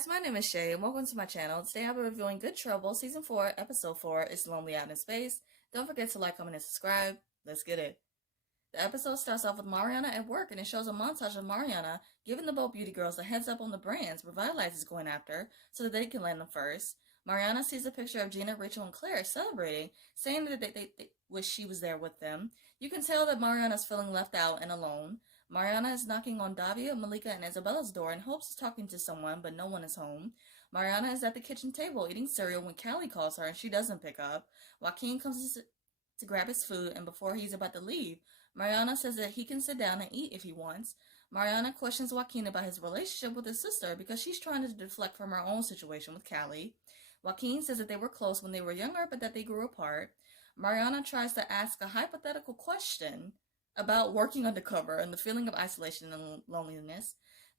guys, my name is Shay and welcome to my channel. Today I'll be reviewing Good Trouble Season 4, Episode 4, It's Lonely Out in Space. Don't forget to like, comment, and subscribe. Let's get it. The episode starts off with Mariana at work and it shows a montage of Mariana giving the both beauty girls a heads up on the brands Revitalize is going after so that they can land them first. Mariana sees a picture of Gina, Rachel, and Claire celebrating, saying that they wish she was there with them. You can tell that Mariana's feeling left out and alone. Mariana is knocking on Davia, Malika, and Isabella's door in hopes of talking to someone, but no one is home. Mariana is at the kitchen table eating cereal when Callie calls her and she doesn't pick up. Joaquin comes to grab his food, and before he's about to leave, Mariana says that he can sit down and eat if he wants. Mariana questions Joaquin about his relationship with his sister because she's trying to deflect from her own situation with Callie. Joaquin says that they were close when they were younger, but that they grew apart. Mariana tries to ask a hypothetical question about working undercover and the feeling of isolation and loneliness.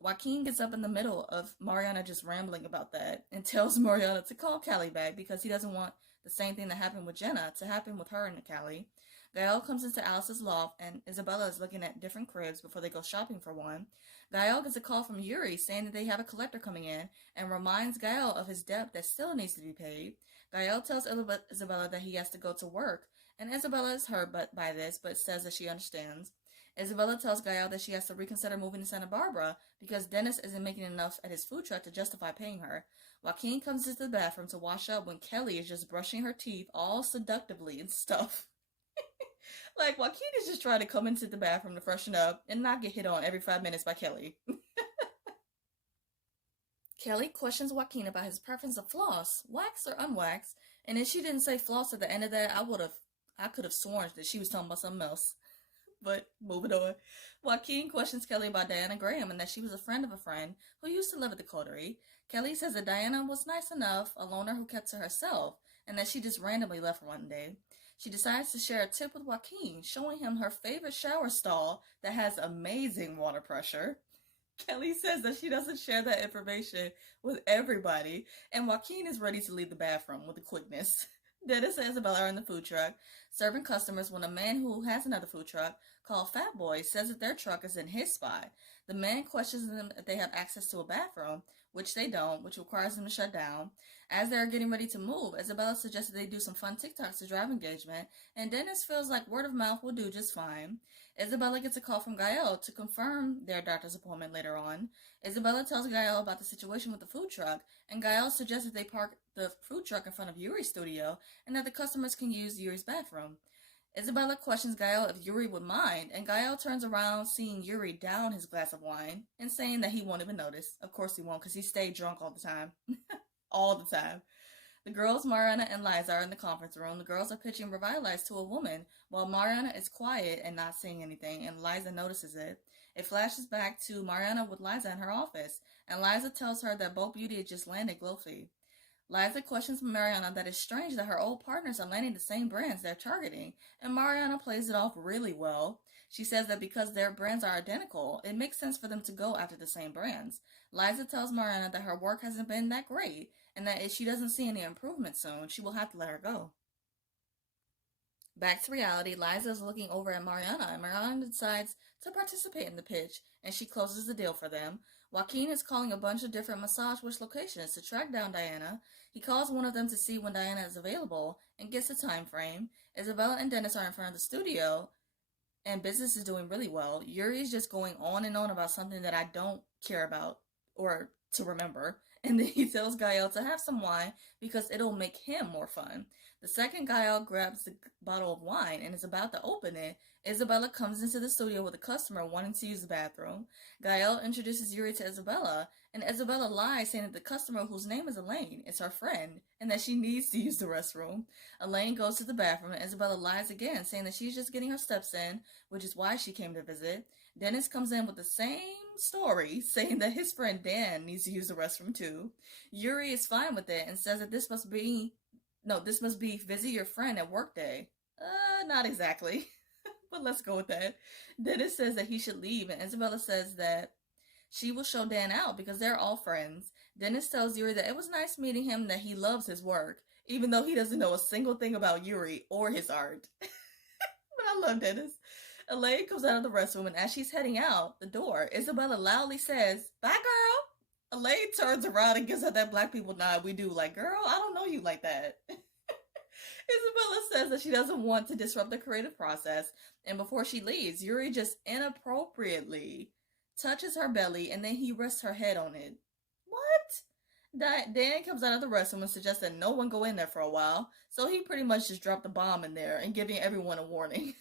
Joaquin gets up in the middle of Mariana just rambling about that and tells Mariana to call Callie back because he doesn't want the same thing that happened with Jenna to happen with her and Callie. Gael comes into Alice's loft and Isabella is looking at different cribs before they go shopping for one. Gael gets a call from Yuri saying that they have a collector coming in and reminds Gael of his debt that still needs to be paid. Gael tells Isabella that he has to go to work, and Isabella is hurt by this, but says that she understands. Isabella tells Gael that she has to reconsider moving to Santa Barbara because Dennis isn't making enough at his food truck to justify paying her. Joaquin comes into the bathroom to wash up when Kelly is just brushing her teeth all seductively and stuff. Like, Joaquin is just trying to come into the bathroom to freshen up and not get hit on every 5 minutes by Kelly. Kelly questions Joaquin about his preference of floss, wax or unwaxed, and if she didn't say floss at the end of that, I could have sworn that she was talking about something else. But moving on. Joaquin questions Kelly about Diana Graham and that she was a friend of a friend who used to live at the coterie. Kelly says that Diana was nice enough, a loner who kept to herself, and that she just randomly left one day. She decides to share a tip with Joaquin, showing him her favorite shower stall that has amazing water pressure. Kelly says that she doesn't share that information with everybody, and Joaquin is ready to leave the bathroom with a quickness. Dennis and Isabella are in the food truck, serving customers when a man who has another food truck, called Fat Boy, says that their truck is in his spot. The man questions them if they have access to a bathroom, which they don't, which requires them to shut down. As they are getting ready to move, Isabella suggested they do some fun TikToks to drive engagement, and Dennis feels like word of mouth will do just fine. Isabella gets a call from Gael to confirm their doctor's appointment later on. Isabella tells Gael about the situation with the food truck, and Gael suggests that they park the food truck in front of Yuri's studio and that the customers can use Yuri's bathroom. Isabella questions Gael if Yuri would mind, and Gael turns around seeing Yuri down his glass of wine and saying that he won't even notice. Of course he won't, because he stayed drunk all the time. All the time. The girls, Mariana and Liza, are in the conference room. The girls are pitching Revitalize to a woman, while Mariana is quiet and not saying anything, and Liza notices it. It flashes back to Mariana with Liza in her office, and Liza tells her that both beauty had just landed Glowfy. Liza questions Mariana that it's strange that her old partners are landing the same brands they're targeting, and Mariana plays it off really well. She says that because their brands are identical, it makes sense for them to go after the same brands. Liza tells Mariana that her work hasn't been that great, and that if she doesn't see any improvement soon, she will have to let her go. Back to reality, Liza is looking over at Mariana, and Mariana decides to participate in the pitch, and she closes the deal for them. Joaquin is calling a bunch of different massage wish locations to track down Diana. He calls one of them to see when Diana is available and gets a time frame. Isabella and Dennis are in front of the studio, and business is doing really well. Yuri is just going on and on about something that I don't care about or to remember. And then he tells Gael to have some wine because it'll make him more fun. The second Gael grabs the bottle of wine and is about to open it, Isabella comes into the studio with a customer wanting to use the bathroom. Gael introduces Yuri to Isabella, and Isabella lies saying that the customer, whose name is Elaine, is her friend, and that she needs to use the restroom. Elaine goes to the bathroom, and Isabella lies again, saying that she's just getting her steps in, which is why she came to visit. Dennis comes in with the same story, saying that his friend Dan needs to use the restroom too. Yuri is fine with it and says that this must be visit your friend at work day. Not exactly. But let's go with that. Dennis says that he should leave, and Isabella says that she will show Dan out because they're all friends. Dennis tells Yuri that it was nice meeting him, that he loves his work, even though he doesn't know a single thing about Yuri or his art. But I love Dennis. Elaine comes out of the restroom, and as she's heading out the door, Isabella loudly says, "Bye, girl." Elaine turns around and gives her that black people nod we do, like, girl, I don't know you like that. Isabella says that she doesn't want to disrupt the creative process, and before she leaves, Yuri just inappropriately touches her belly and then he rests her head on it. What? Dan comes out of the restroom and suggests that no one go in there for a while, so he pretty much just dropped a bomb in there and giving everyone a warning.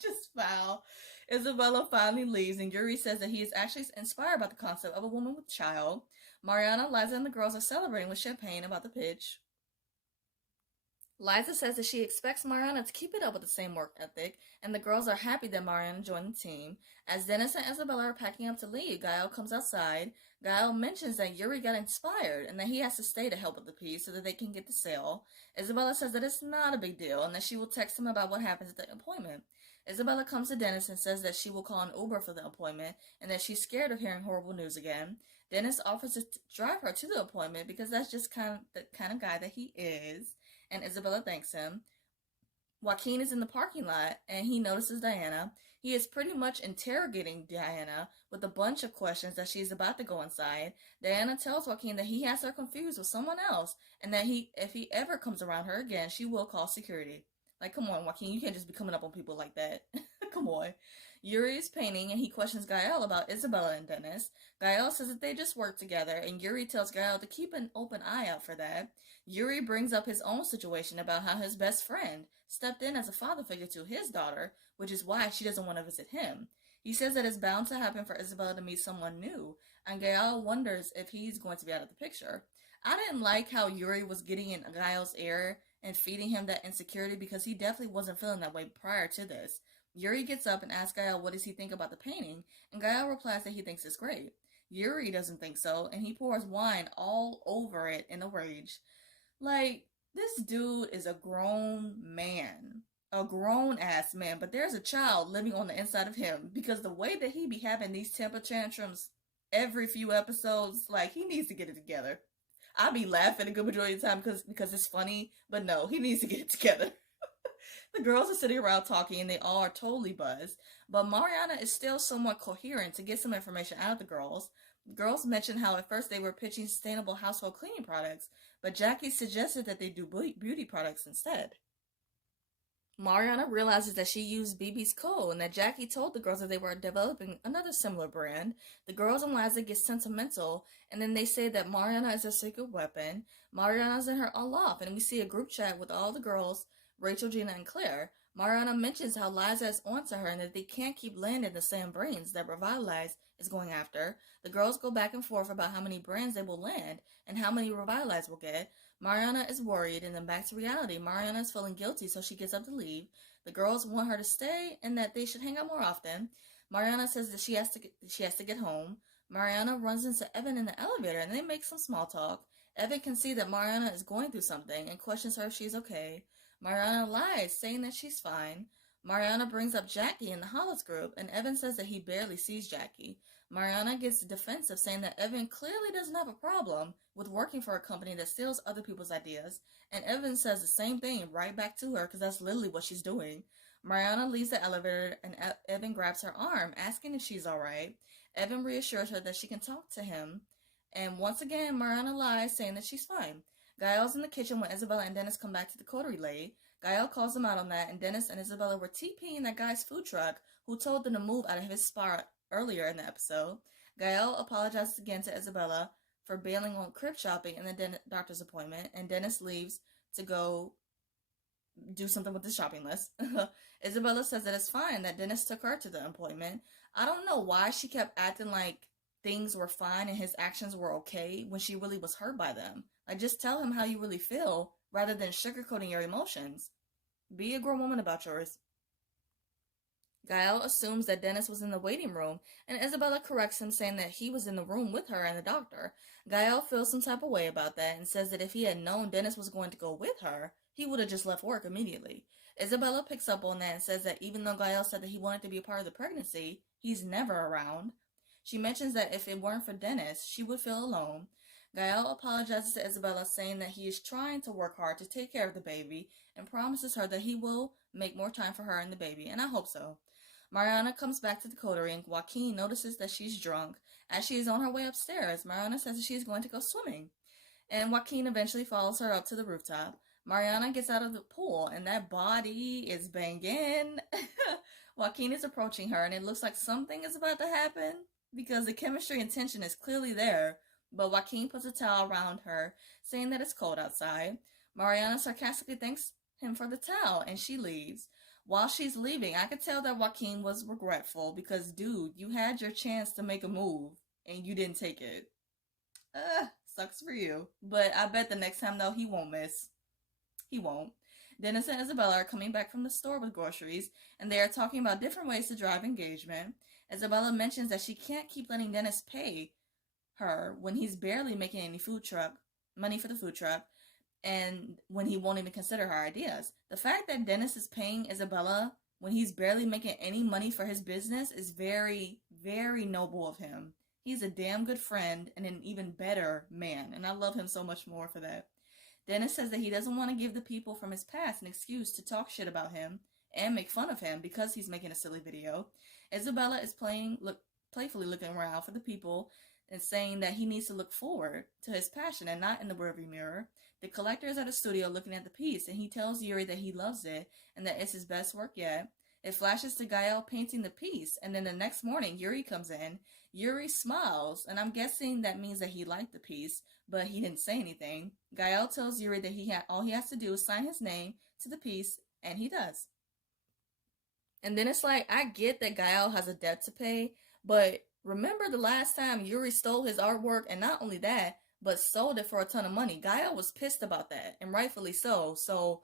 Just foul. Isabella finally leaves, and Yuri says that he is actually inspired by the concept of a woman with child. Mariana, Liza, and the girls are celebrating with champagne about the pitch. Liza says that she expects Mariana to keep it up with the same work ethic, and the girls are happy that Mariana joined the team. As Dennis and Isabella are packing up to leave, Gael comes outside. Gael mentions that Yuri got inspired and that he has to stay to help with the piece so that they can get the sale. Isabella says that it's not a big deal and that she will text him about what happens at the appointment. Isabella comes to Dennis and says that she will call an Uber for the appointment and that she's scared of hearing horrible news again. Dennis offers to drive her to the appointment because that's just the kind of guy that he is, and Isabella thanks him. Joaquin is in the parking lot and he notices Diana. He is pretty much interrogating Diana with a bunch of questions that she's about to go inside. Diana tells Joaquin that he has her confused with someone else and that if he ever comes around her again, she will call security. Like, come on, Joaquin, you can't just be coming up on people like that. Come on. Yuri is painting and he questions Gael about Isabella and Dennis. Gael says that they just work together and Yuri tells Gael to keep an open eye out for that. Yuri brings up his own situation about how his best friend stepped in as a father figure to his daughter, which is why she doesn't want to visit him. He says that it's bound to happen for Isabella to meet someone new, and Gael wonders if he's going to be out of the picture. I didn't like how Yuri was getting in Gael's ear and feeding him that insecurity because he definitely wasn't feeling that way prior to this. Yuri gets up and asks Gael what does he think about the painting, and Gael replies that he thinks it's great. Yuri doesn't think so, and he pours wine all over it in a rage. Like, this dude is a grown man. A grown-ass man, but there's a child living on the inside of him because the way that he be having these temper tantrums every few episodes, like, he needs to get it together. I'll be laughing a good majority of the time because it's funny, but no, he needs to get it together. The girls are sitting around talking and they all are totally buzzed, but Mariana is still somewhat coherent to get some information out of the girls. The girls mentioned how at first they were pitching sustainable household cleaning products, but Jackie suggested that they do beauty products instead. Mariana realizes that she used BB's code and that Jackie told the girls that they were developing another similar brand. The girls and Liza get sentimental, and then they say that Mariana is a secret weapon. Mariana's in her loft, and we see a group chat with all the girls, Rachel, Gina, and Claire. Mariana mentions how Liza is onto her and that they can't keep landing the same brains that Revitalize is going after. The girls go back and forth about how many brands they will land and how many Revitalize will get. Mariana is worried, and then back to reality. Mariana is feeling guilty, so she gets up to leave. The girls want her to stay and that they should hang out more often. Mariana says that she has to get home. Mariana runs into Evan in the elevator, and they make some small talk. Evan can see that Mariana is going through something and questions her if she's okay. Mariana lies, saying that she's fine. Mariana brings up Jackie in the Hollis group, and Evan says that he barely sees Jackie. Mariana gets defensive, saying that Evan clearly doesn't have a problem with working for a company that steals other people's ideas, and Evan says the same thing right back to her because that's literally what she's doing. Mariana leaves the elevator, and Evan grabs her arm, asking if she's alright. Evan reassures her that she can talk to him, and once again, Mariana lies, saying that she's fine. Gael's in the kitchen when Isabella and Dennis come back to the coterie late. Gael calls them out on that, and Dennis and Isabella were TPing that guy's food truck who told them to move out of his spot earlier in the episode. Gael apologizes again to Isabella for bailing on crib shopping and the doctor's appointment, and Dennis leaves to go do something with the shopping list. Isabella says that it's fine that Dennis took her to the appointment. I don't know why she kept acting like things were fine and his actions were okay when she really was hurt by them. Like, just tell him how you really feel rather than sugarcoating your emotions. Be a grown woman about yours. Gael assumes that Dennis was in the waiting room, and Isabella corrects him, saying that he was in the room with her and the doctor. Gael feels some type of way about that and says that if he had known Dennis was going to go with her, he would have just left work immediately. Isabella picks up on that and says that even though Gael said that he wanted to be a part of the pregnancy, he's never around. She mentions that if it weren't for Dennis, she would feel alone. Gael apologizes to Isabella, saying that he is trying to work hard to take care of the baby and promises her that he will make more time for her and the baby, and I hope so. Mariana comes back to the coterie and Joaquin notices that she's drunk. As she is on her way upstairs, Mariana says that she is going to go swimming. And Joaquin eventually follows her up to the rooftop. Mariana gets out of the pool and that body is banging. Joaquin is approaching her and it looks like something is about to happen because the chemistry and tension is clearly there. But Joaquin puts a towel around her, saying that it's cold outside. Mariana sarcastically thanks him for the towel and she leaves. While she's leaving, I could tell that Joaquin was regretful because, dude, you had your chance to make a move and you didn't take it. Sucks for you. But I bet the next time, though, he won't miss. He won't. Dennis and Isabella are coming back from the store with groceries, and they are talking about different ways to drive engagement. Isabella mentions that she can't keep letting Dennis pay her when he's barely making any money for the food truck, and when he won't even consider her ideas. The fact that Dennis is paying Isabella when he's barely making any money for his business is very, very noble of him. He's a damn good friend and an even better man, and I love him so much more for that. Dennis says that he doesn't want to give the people from his past an excuse to talk shit about him and make fun of him because he's making a silly video. Isabella is playfully looking around for the people and saying that he needs to look forward to his passion and not in the rearview mirror. The collector is at a studio looking at the piece, and he tells Yuri that he loves it and that it's his best work yet. It flashes to Gael painting the piece, and then the next morning, Yuri comes in. Yuri smiles, and I'm guessing that means that he liked the piece, but he didn't say anything. Gael tells Yuri that all he has to do is sign his name to the piece, and he does. And then it's like, I get that Gael has a debt to pay, but remember the last time Yuri stole his artwork, and not only that, but sold it for a ton of money. Gael was pissed about that, and rightfully so. So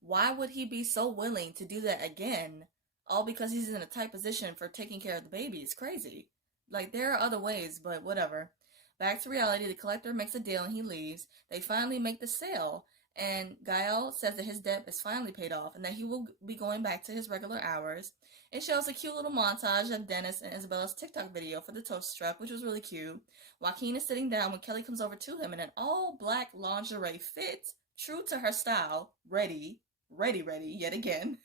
why would he be so willing to do that again? All because he's in a tight position for taking care of the baby. It's crazy. Like, there are other ways, but whatever. Back to reality, the collector makes a deal and he leaves. They finally make the sale, and Gael says that his debt is finally paid off and that he will be going back to his regular hours. It shows a cute little montage of Dennis and Isabella's TikTok video for the toast truck, which was really cute. Joaquin is sitting down when Kelly comes over to him in an all-black lingerie fit, true to her style, ready, yet again.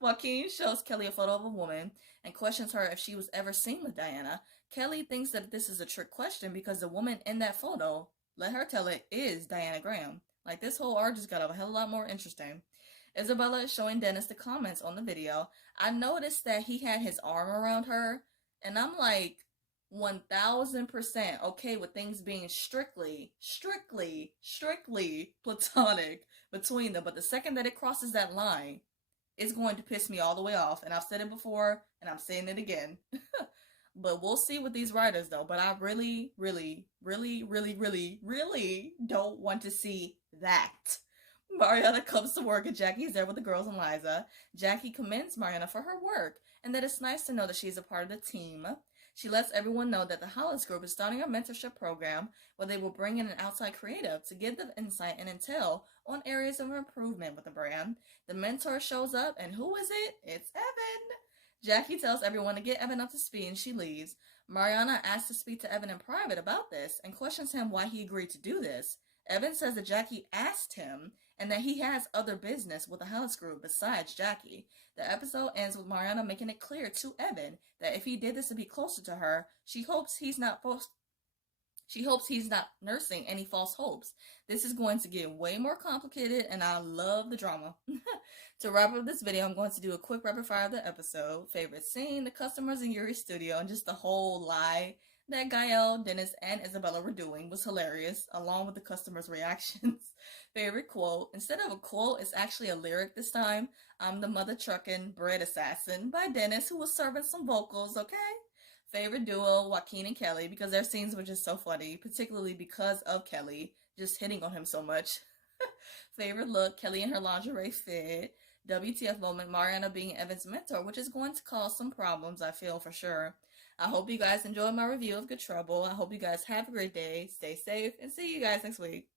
Joaquin shows Kelly a photo of a woman and questions her if she was ever seen with Diana. Kelly thinks that this is a trick question because the woman in that photo, let her tell it, is Diana Graham. Like, this whole art just got a hell of a lot more interesting. Isabella is showing Dennis the comments on the video. I noticed that he had his arm around her, and I'm like 1000% okay with things being strictly platonic between them. But the second that it crosses that line, it's going to piss me all the way off. And I've said it before, and I'm saying it again. But we'll see with these writers, though. But I really don't want to see that. Mariana comes to work and Jackie is there with the girls and Liza. Jackie commends Mariana for her work and that it's nice to know that she's a part of the team. She lets everyone know that the Hollis Group is starting a mentorship program where they will bring in an outside creative to give them insight and intel on areas of improvement with the brand. The mentor shows up, and who is it? It's Evan. Jackie tells everyone to get Evan up to speed and she leaves. Mariana asks to speak to Evan in private about this and questions him why he agreed to do this. Evan says that Jackie asked him and that he has other business with the Hollis Group besides Jackie. The episode ends with Mariana making it clear to Evan that if he did this to be closer to her, she hopes he's not nursing any false hopes. This is going to get way more complicated, and I love the drama. To wrap up this video, I'm going to do a quick rapid fire of the episode. Favorite scene, the customers in Yuri's studio, and just the whole lie that Gael, Dennis, and Isabella were doing was hilarious, along with the customers' reactions. Favorite quote, instead of a quote, it's actually a lyric this time. I'm the mother trucking bread assassin by Dennis, who was serving some vocals, okay? Favorite duo, Joaquin and Kelly, because their scenes were just so funny, particularly because of Kelly just hitting on him so much. Favorite look, Kelly in her lingerie fit. WTF moment, Mariana being Evan's mentor, which is going to cause some problems, I feel, for sure. I hope you guys enjoyed my review of Good Trouble. I hope you guys have a great day, stay safe, and see you guys next week.